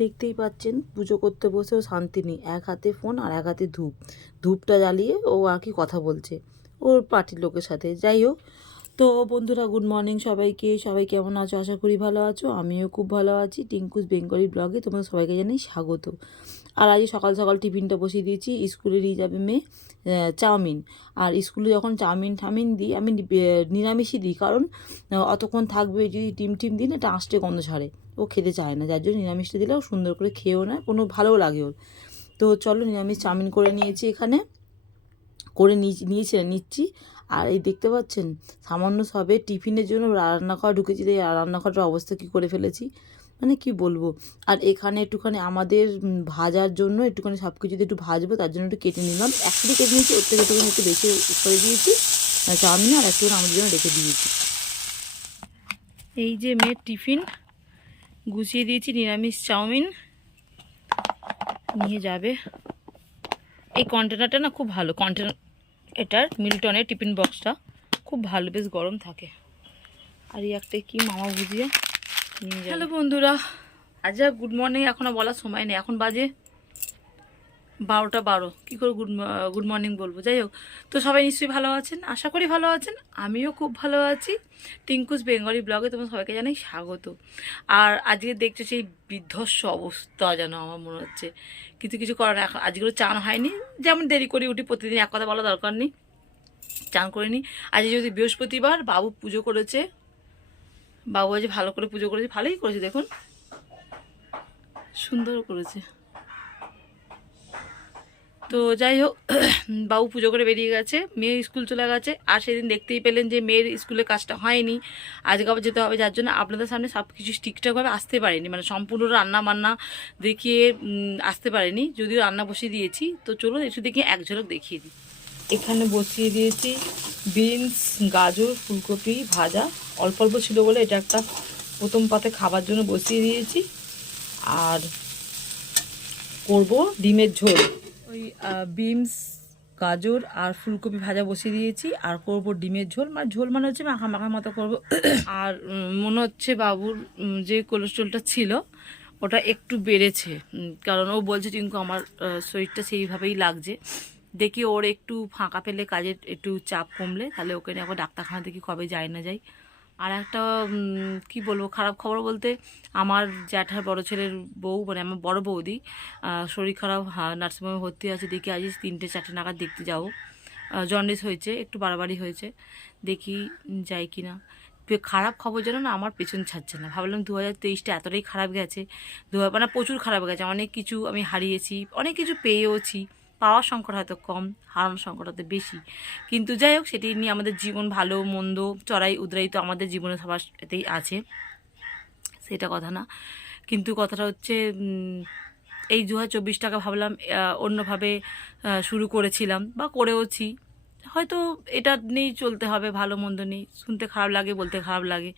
দেখতেই পাচ্ছেন পুজো করতে বসেও শান্তি নেই, এক হাতে ফোন আর এক হাতে ধূপ। ধূপটা জ্বালিয়ে ও আর কি কথা বলছে ওর পার্টির লোকের সাথে। যাই হোক, তো বন্ধুরা গুড মর্নিং সবাইকে। সবাই কেমন আছো? আশা করি ভালো আছো। আমিও খুব ভালো আছি। টিঙ্কুস বেঙ্গলি ব্লগে তোমাদের সবাইকে জানাই স্বাগত। আর আজ সকাল সকাল টিফিনটা বসিয়ে দিয়েছি। স্কুলে নিয়ে যাবে মেয়ে চাউমিন। আর স্কুলে যখন চাউমিন ঠামিন দিই আমি নিরামিষই দিই, কারণ অতক্ষণ থাকবে যদি টিম দিই না এটা আঁশটে গন্ধ ছাড়ে, ও খেতে চায় না। যার জন্য নিরামিষটা দিলেও সুন্দর করে খেয়েও না, কোনো ভালোও লাগে ওর। তো চলো নিরামিষ চাউমিন করে নিয়েছি, এখানে করে নিচ্ছি। আর এই দেখতে পাচ্ছেন সামান্য সবে টিফিনের জন্য রান্নাঘর ঢুকেছি, তাই রান্নাঘরটার অবস্থা কী করে ফেলেছি মানে কি বলবো। আর এখানে একটুখানি আমাদের ভাজার জন্য একটুখানি সব কিছু একটু ভাজবো, তার জন্য একটু কেটে নিলাম। একটু কেটে নিয়েছি, ওর থেকে একটুখানি একটু বেশি করে দিয়েছি চাউমিন, আর একটুখানি আমাদের জন্য রেখে দিয়েছি। এই যে মেয়ের টিফিন গুছিয়ে দিয়েছি, নিরামিষ চাউমিন নিয়ে যাবে। এই কন্টেনারটা না খুব ভালো কন্টেনার, এটার মিল্টনের টিফিন বক্সটা খুব ভালো, বেশ গরম থাকে। আর এই একটা কি মামা ভুজিয়া নিয়ে যাবে। হ্যালো বন্ধুরা, আজ গুড মর্নিং এখনও বলার সময় নেই, এখন বাজে 12টা 12। কী করে গুড মর্নিং বলবো। যাই হোক, তো সবাই নিশ্চয়ই ভালো আছেন, আশা করি ভালো আছেন। আমিও খুব ভালো আছি। টিঙ্কুস বেঙ্গলি ব্লগে তোমার সবাইকে জানাই স্বাগত। আর আজকে দেখছো সেই বিধ্বস্ত অবস্থা যেন আমার মনে হচ্ছে, কিন্তু কিছু করার এখন আজকেও চান হয়নি। যেমন দেরি করে উঠি প্রতিদিন, এক কথা বলা দরকার নেই, চান করিনি। আজ যদি বৃহস্পতিবার, বাবু পুজো করেছে, বাবু আজ ভালো করে পুজো করেছে, ভালোই করেছে, দেখুন সুন্দর করেছে। তো যাই হোক, বাবু পুজো করে বেরিয়ে গেছে, মেয়ে স্কুল চলে গেছে। আর সেদিন দেখতেই পেলেন যে মেয়ের স্কুলে কাজটা হয়নি, আজকে আবার যেতে হবে, যার জন্য আপনাদের সামনে সব কিছু ঠিকঠাকভাবে আসতে পারেনি, মানে সম্পূর্ণ রান্না বান্না দেখিয়ে আসতে পারেনি, যদিও রান্না বসিয়ে দিয়েছি। তো চলুন একটু দেখিয়ে এক ঝলক দেখিয়ে দিই। এখানে বসিয়ে দিয়েছি বিনস, গাজর, ফুলকপি ভাজা। অল্প অল্প ছিল বলে এটা একটা প্রথম পাতে খাবার জন্য বসিয়ে দিয়েছি। আর করব ডিমের ঝোল, ওই বিনস, গাজর আর ফুলকপি ভাজা বসিয়ে দিয়েছি। আর করব ডিমের ঝোল, মানে ঝোল মানে হচ্ছে মাখা মাখার মতো করবো। আর মনে হচ্ছে বাবুর যে কোলেস্ট্রলটা ছিল ওটা একটু বেড়েছে, কারণ ও বলছে টিঙ্কু আমার শরীরটা সেইভাবেই লাগছে। দেখি ওর একটু ফাঁকা পেলে, কাজের একটু চাপ কমলে, তাহলে ওকে নিয়ে একবার ডাক্তারখানা দেখি কবে যায় না যাই। আর একটা কি বলবো, খারাপ খবর বলতে, আমার জ্যাঠার বড় ছেলের বউ, মানে আমার বড় বৌদি শরীর খারাপ, নার্সিংহোমে ভর্তি আছে। দেখি আজ 3টে 4টে নাগাদ দেখতে যাবো। জন্ডিস হয়েছে, একটু বাড়াবাড়ি হয়েছে, দেখি যাই কি না। খারাপ খবর যেন না আমার পেছন ছাড়ছে না। ভাবলাম 2023টা এতটাই খারাপ গেছে, মানে প্রচুর খারাপ গেছে। অনেক কিছু আমি হারিয়েছি, অনেক কিছু পেয়েওছি। পাওয়ার সংকট হয়তো কম, হারানোর সংকট হয়তো বেশি, কিন্তু যাই হোক সেটি নিয়ে আমাদের জীবন, ভালো মন্দ চড়াই উতরাই তো আমাদের জীবনে সবার এতেই আছে, সেটা কথা না। কিন্তু কথাটা হচ্ছে এই 2024টাকে ভাবলাম অন্যভাবে শুরু করেছিলাম বা করেওছি, হয়তো এটা নিয়েই চলতে হবে, ভালো মন্দ নেই। শুনতে খারাপ লাগে, বলতে খারাপ লাগে,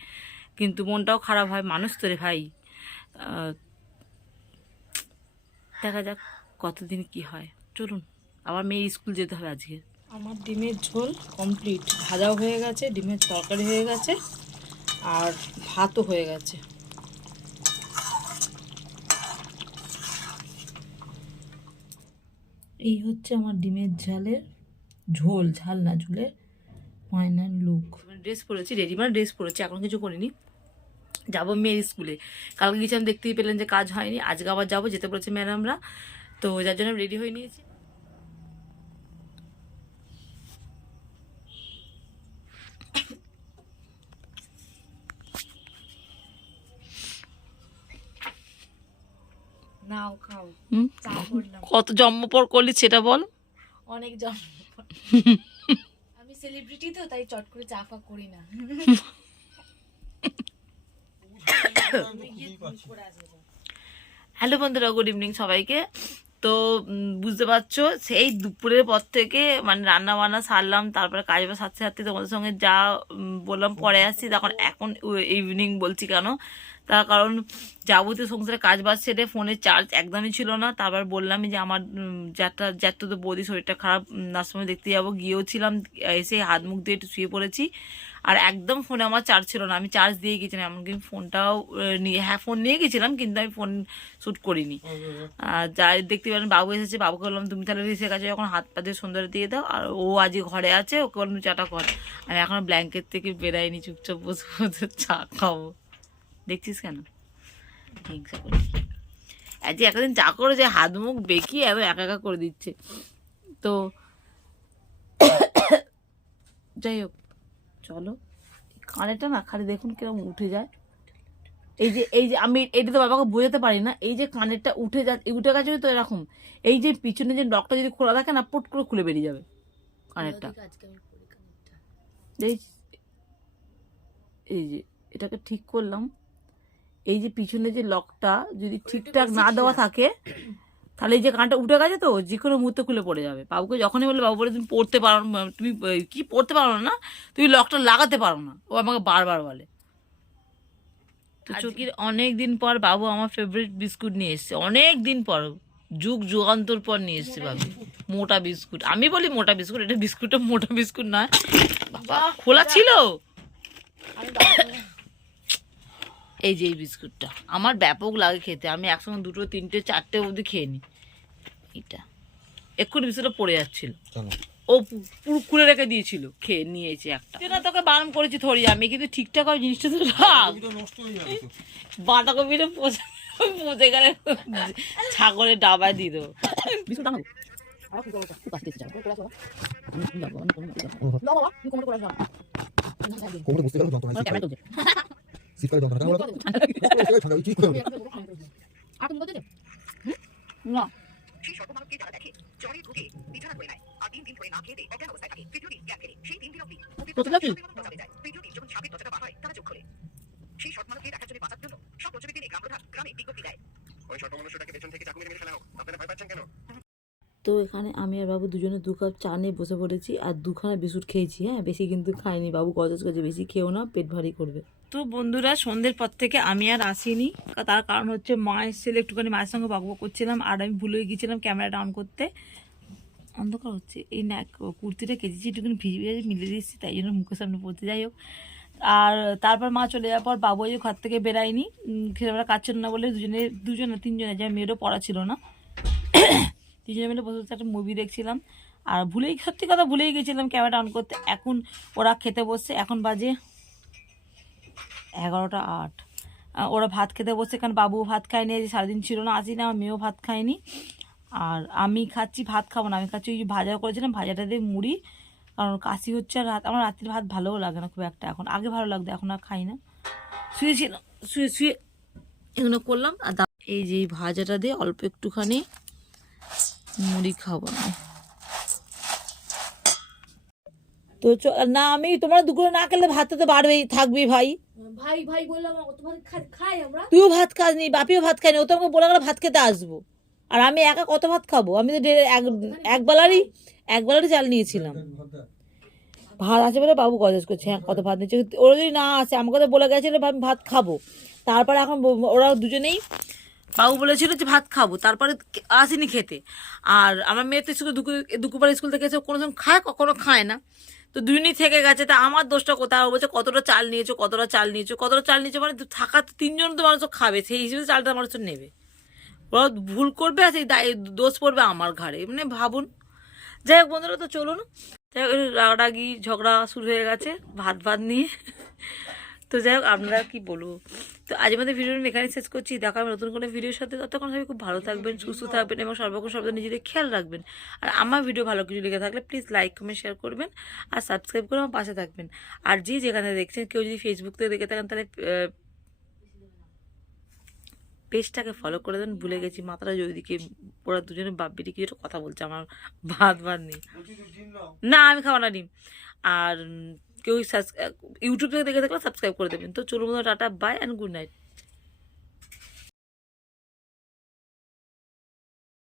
কিন্তু মনটাও খারাপ হয়, মানুষ তো রে ভাই। দেখা যাক কতদিন কি হয়। চলুন, আবার মেয়ের স্কুল যেতে হবে আজকে। আমার ডিমের ঝোল কমপ্লিট, ভাজাও হয়ে গেছে, ডিমের তরকারি হয়ে গেছে, আর ভাতও হয়ে গেছে। এই হচ্ছে আমার ডিমের ঝোল, ঝাল না, ঝোলের ফাইনাল লুক। ড্রেস পরেছি, রেডিমেড ড্রেস পরেছি, এখন কিছু করিনি। যাবো মেয়ের স্কুলে। কালকে গেছিলাম, দেখতেই পেলেন যে কাজ হয়নি। আজকে আবার যাবো, যেতে বলেছে ম্যাডামরা, তো যার জন্য রেডি হয়ে নিয়েছি। নাও খাও। কত জন্মপর করলি সেটা বল। অনেক জন্ম আমি সেলিব্রিটি তো, তাই চট করে চা ফা করি না। হ্যালো বন্ধুরা, গুড ইভিনিং সবাইকে। তো বুঝতে পারছো সেই দুপুরের পর থেকে মানে রান্না বান্না সারলাম, তারপরে কাজ বাজ সারতে সারতে তোমাদের সঙ্গে যা বললাম পরে আসছি, তখন এখন ইভিনিং বলছি কেন, তার কারণ যাবতীয় সংসারে কাজ বাজ সেরে ফোনের চার্জ একদমই ছিল না। তারপর বললামই যে আমার তো বৌদি শরীরটা খারাপ, নার্সিংহোমে দেখতে যাবো, গিয়েও ছিলাম, এসে হাত মুখ দিয়ে একটু শুয়ে পড়েছি। আর একদম ফোনে আমার চার্জ ছিল না, আমি চার্জ দিয়ে গেছিলাম, এমনকি ফোনটাও নিয়ে, হ্যাঁ ফোন নিয়ে গেছিলাম কিন্তু আমি ফোন শ্যুট করিনি। যা দেখতে পেলেন বাবু এসেছে, বাবুকে বললাম তুমি তাহলে রিসের কাছে যখন হাত পা দিয়ে সন্ধ্যাটা দিয়ে দাও, আর ও আজকে ঘরে আছে, ওকে বললাম চাটা কর। আমি এখন ব্ল্যাঙ্কেট থেকে বেরাইনি, চুপচাপ বসে বসে চা খাবো। দেখছিস কেন হিংসা করি, আজ একদিন চা করে যে হাত মুখ বেঁকিয়ে এত একা একা করে দিচ্ছে। তো যাই হোক চলো, কানেরটা না খালি দেখুন কিরকম উঠে যায়, এই যে আমি এটা তো বাবাকে বোঝাতে পারি না, এই যে কানেরটা উঠে গেছে তো এরকম, এই যে পিছনে যে নখটা যদি খোলা থাকে না, পট করে খুলে বেরিয়ে যাবে কানেরটা। এই যে এটাকে ঠিক করলাম, এই যে পিছনে যে লকটা যদি ঠিকঠাক না দেওয়া থাকে, তাহলে এই যে কানটা উঠে গেছে তো যে কোনো মুহূর্তে খুলে পড়ে যাবে। বাবুকে যখনই বললে, বাবু বলে তুমি পড়তে পারো না, তুমি কি পড়তে পারো না, তুমি লকটা লাগাতে পারো না, ও আমাকে বারবার বলে। তো চকির অনেক দিন পর বাবু আমার ফেভারিট বিস্কুট নিয়ে এসছে, অনেক দিন পর, যুগান্তর পর নিয়ে এসছে বাবু মোটা বিস্কুট। আমি বলি মোটা বিস্কুট, এটা বিস্কুটটা মোটা বিস্কুট নয়, বাবা খোলা ছিল। এই যে এই বিস্কুটটা আমার ব্যাপক লাগে খেতে, আমি একসঙ্গে 2, 3, 4 অবধি খেয়ে নিই। এটা এক্ষুনি বিস্কুটটা পড়ে যাচ্ছিল, ও পুরো খুলে রেখে দিয়েছিল, খেয়ে নিয়েছি একটা। না তোকে বারণ করেছি থরি আমি, কিন্তু ঠিকঠাক হয় জিনিসটা তো রাখ। বাঁধাকপিটা পচে গেলে ছাগলের ডাবায় দিয়ে দেবো। না সেই সর্বমানবকে যারা দেখে জ্বরে ভুগে বিছানা করে নেয় আর 3 দিন ধরে না খেতে অজ্ঞান অবস্থায় থাকে, ভিডিওটি ক্যাপ খেলে সেই 3 দিন অবধি বাঁচাতে যায়। ভিডিওটি যখন সাপের দরজাটা বার হয় তারা চোখ খোলে। সেই সর্বমানবকে দেখার জন্য বাঁচার জন্য সব প্রচলিত দিনে গ্রামে বিজ্ঞপ্তি দেয়, ওই সর্বমানুষটাকে পেছন থেকে চাকু মেরে মেরে ফেলা হোক, আপনারা ভয় পাচ্ছেন কেন? তো এখানে আমি আর বাবু দুজনে 2 কাপ চা নিয়ে বসে পড়েছি, আর 2খানা বিস্কুট খেয়েছি। হ্যাঁ বেশি কিন্তু খাইনি, বাবু গজজ করছে বেশি খেয়েও না, পেট ভারী করবে। তো বন্ধুরা সন্ধ্যের পর থেকে আমি আর আসিনি, তার কারণ হচ্ছে মা এসেছিল, একটুখানি মায়ের সঙ্গে বকবক করছিলাম, আর আমি ভুলে গিয়েছিলাম ক্যামেরাটা অন করতে, অন্ধকার হচ্ছে। এই না কুর্তিটা কেচেছি, একটুখানি ভিজে ভিজে মিলে দিচ্ছি, তাই জন্য মুখের সামনে পড়তে, যাই হোক। আর তারপর মা চলে যাওয়ার পর বাবু যে ঘর থেকে বেরায়নি, খেলামেলা কাজ ছিল না বলে দুজনে 3জনে, যে মেয়েরও পড়া ছিল না, 3জনে মিলে বসে বসে একটা মুভি দেখছিলাম। আর সত্যি কথা ভুলেই গেছিলাম ক্যামেরাটা অন করতে। এখন ওরা খেতে বসছে, এখন বাজে 11টা 8। ওরা ভাত খেতে বসছে, কারণ বাবু ভাত খায়নি, যে সারাদিন ছিল না, আসি না, আমার মেয়েও ভাত খায়নি। আর আমি খাচ্ছি, ভাত খাবো না, আমি খাচ্ছি ওই যে ভাজা করেছিলাম, ভাজাটা দিয়ে মুড়ি, কারণ কাশি হচ্ছে। আর আমার রাত্রির ভাত ভালোও লাগে না খুব একটা এখন, আগে ভালো লাগতো, এখন আর খাই না। শুয়েছিলাম, শুয়ে এগুলো করলাম। আর এই যে ভাজাটা দিয়ে অল্প একটুখানি মুড়ি খাবো না। তো না আমি তোমার দুপুরে না খেলে ভাতটা তো বাড়বেই, থাকবেই ভাই। ভাই ভাই বললাম তোমার খাই আমরা, তুইও ভাত খাসনি, বাপিও ভাত খায়নি, ও তো আমাকে বলে গেলো ভাত খেতে আসবো, আর আমি একা কত ভাত খাবো? আমি তো একবেলারই চাল নিয়েছিলাম। ভাত আছে বলে বাবু গজেজ করছে, হ্যাঁ কত ভাত নিচ্ছে। ওরা যদি না আসে, আমাকে তো বলে গেছিল আমি ভাত খাবো, তারপরে এখন ওরা দুজনেই, বাবু বলেছিল যে ভাত খাবো, তারপরে আসেনি খেতে। আর আমার মেয়ে তো স্কুল দুপুরবেলা স্কুল থেকে এসে কোনো সময় খায়, কখনো খায় না, তো দুজনেই থেকে গেছে। তা আমার দোষটা কোথায়? ও বলছে কতটা চাল নিয়েছো মানে থাকা তো 3জন তো মানুষ খাবে, সেই হিসেবে চালটা মানুষ নেবে। ওরা ভুল করবে আর সেই দোষ পড়বে আমার ঘাড়ে, মানে ভাবুন। যাই হোক বন্ধুরা, তো চলুন, যাই হোক রাগারাগি ঝগড়া শুরু হয়ে গেছে ভাত নিয়ে। তো যাই হোক আপনারা কি বলবো, তো আজ আমাদের ভিডিও এখানে শেষ করছি। দেখা হবে নতুন কোনো ভিডিওর সাথে, ততক্ষণ সবাই খুব ভালো থাকবেন, সুস্থ থাকবেন, এবং সর্বক্ষণ নিজেদের খেয়াল রাখবেন। আর আমার ভিডিও ভালো কিছু লেগে থাকলে প্লিজ লাইক কমেন্ট শেয়ার করবেন, আর সাবস্ক্রাইব করে আমার পাশে থাকবেন। আর যেখানে দেখছেন, কেউ যদি ফেসবুক থেকে দেখে থাকেন, তাহলে পেজটাকে ফলো করে দেন। ভুলে গেছি, মাথাটা ওইদিকে, ওরা দুজনে বাপ বেটি কিছু কথা বলছে, আমার ভাত নেই, না আমি খাওয়া না ডিম। আর কেউ ইউটিউব থেকে দেখে থাকলে সাবস্ক্রাইব করে দেবেন। তো চলুন tata, bye and good night.